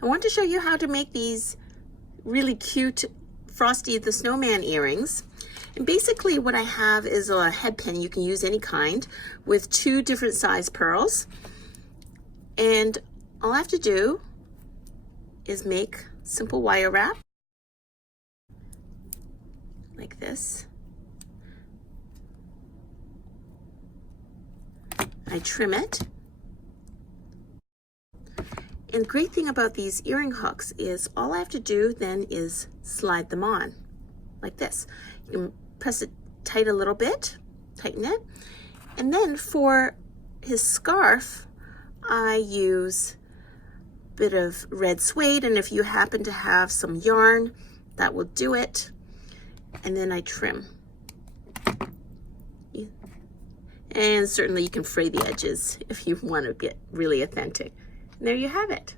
I want to show you how to make these really cute Frosty the Snowman earrings. And basically what I have is a head pin, you can use any kind, with 2 different size pearls. And all I have to do is make simple wire wrap like this. I trim it. And the great thing about these earring hooks is all I have to do then is slide them on like this. You can press it tight a little bit, tighten it. And then for his scarf, I use a bit of red suede, and if you happen to have some yarn, that will do it. And then I trim. And certainly you can fray the edges if you want to get really authentic. And there you have it.